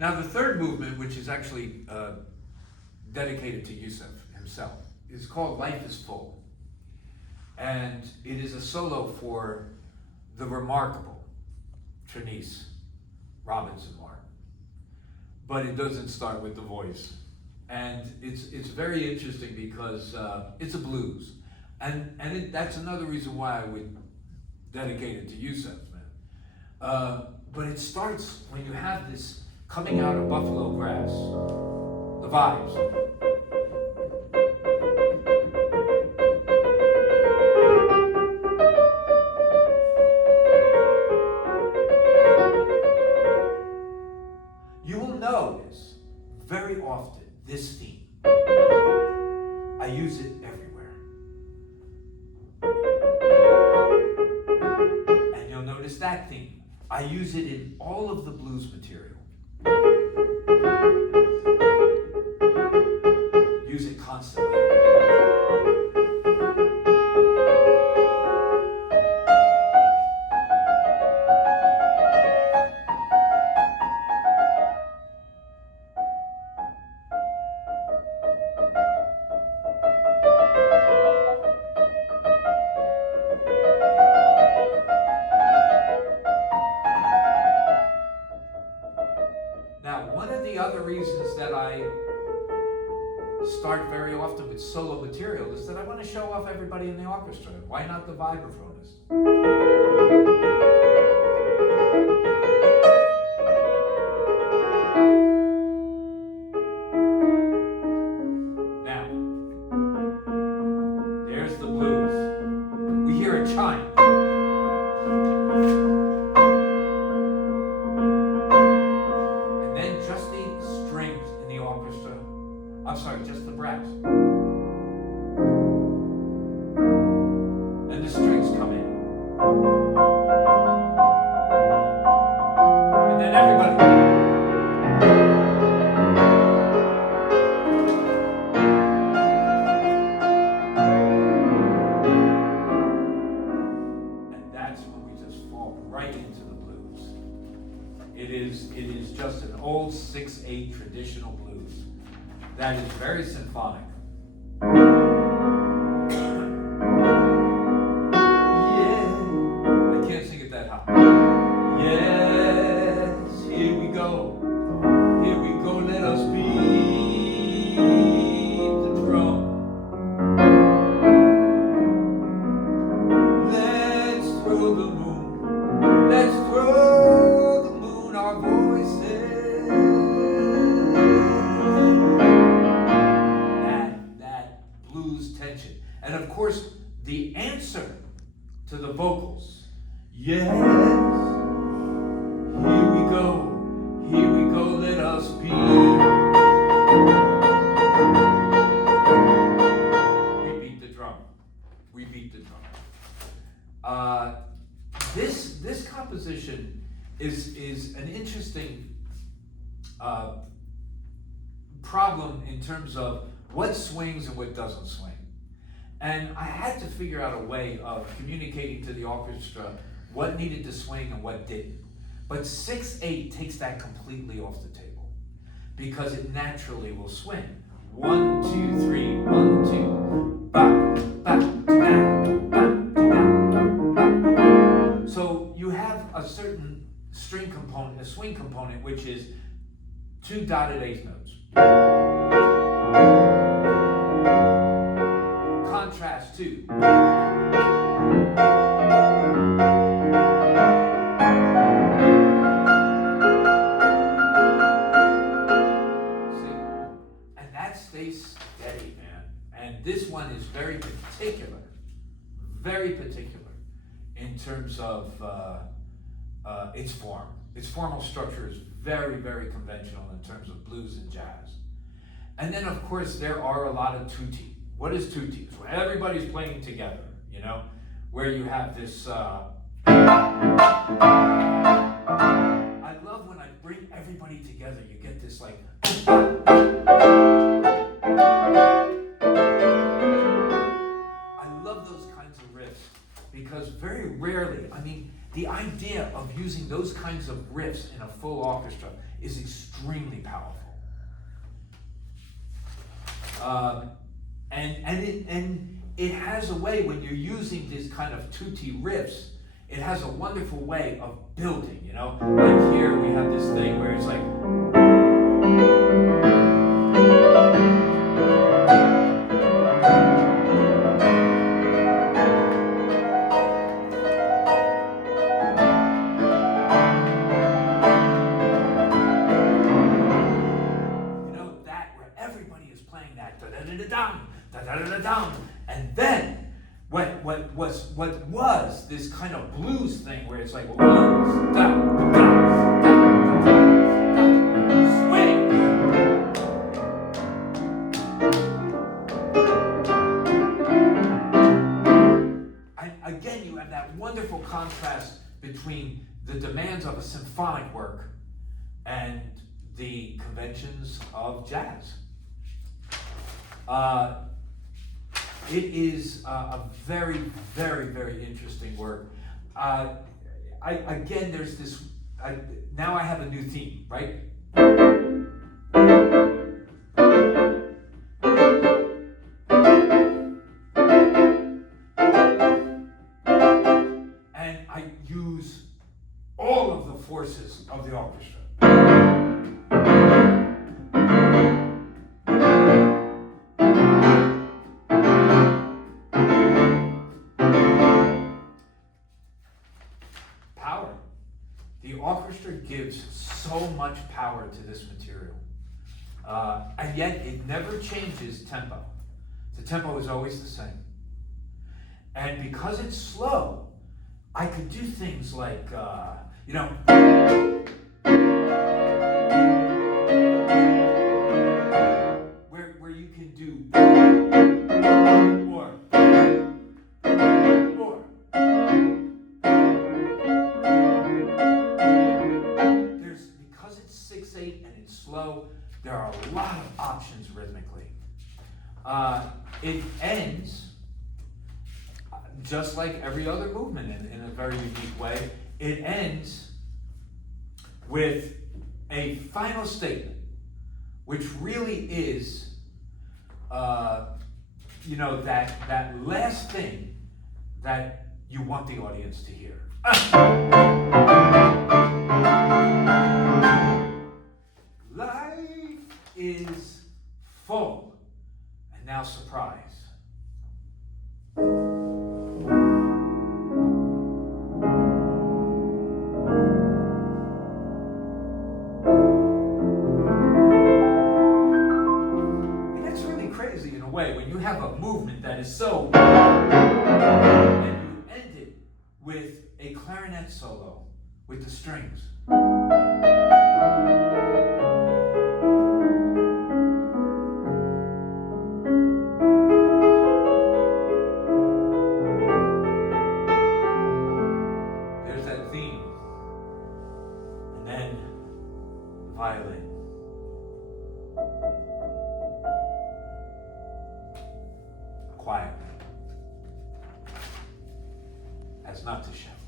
Now the third movement, which is actually dedicated to Yusef himself, is called Life is Full. And it is a solo for the remarkable Trinice Robinson Martin. But it doesn't start with the voice. And it's very interesting because it's a blues. And that's another reason why I would dedicate it to Yusef, man. But it starts when you have this coming out of buffalo grass, the vibes. You will notice very often this theme. I use it everywhere. And you'll notice that theme. I use it in all of the blues material. Use it constantly. Other reasons that I start very often with solo material is that I want to show off everybody in the orchestra. Why not the vibraphonist? Now, there's the blues. We hear a chime. Just the brass. And the strings come in. And then everybody. And that's when we just fall right into the blues. It is just an old 6/8 traditional blues. That is very symphonic. Yeah. I can't sing it that high. Yes, here we go. Here we go, let us beat the drum. Let's throw the moon. Let's throw the moon our voices. Tension. And of course, the answer to the vocals. Yes, here we go, let us be. We beat the drum. We beat the drum. This composition is an interesting problem in terms of what swings and what doesn't swing. And I had to figure out a way of communicating to the orchestra what needed to swing and what didn't. But 6/8 takes that completely off the table because it naturally will swing. 1, 2, 3, 1, 2, ba, ba, ba, ba. So you have a certain string component, a swing component, which is 2 dotted eighth notes. Contrast to see, and that stays steady, man. And this one is very particular in terms of its form. Its formal structure is very, very conventional in terms of blues and jazz. And then, of course, there are a lot of tutti. What is tutti? It's when everybody's playing together, you know, where you have this. I love when I bring everybody together. You get this like. I love those kinds of riffs because very rarely, I mean, the idea of of using those kinds of riffs in a full orchestra is extremely powerful. And it has a way, when you're using this kind of tutti riffs, it has a wonderful way of building, you know? Like here we have this thing where it's like, and then what was this kind of blues thing where it's like one, down, swing. And again, you have that wonderful contrast between the demands of a symphonic work and the conventions of jazz. It is a very, very, very interesting work. Again, there's this, now I have a new theme, right? And I use all of the forces of the orchestra. The orchestra gives so much power to this material, and yet it never changes tempo. The tempo is always the same. And because it's slow, I could do things like, you know, where you can do, or. And it's slow, there are a lot of options rhythmically. It ends, just like every other movement in a very unique way, it ends with a final statement, which really is, you know, that last thing that you want the audience to hear. Life is full. And now surprise. And that's really crazy in a way when you have a movement that is so, and you end it with a clarinet solo with the strings. There's that theme. And then the violin. Quiet. As not to shout.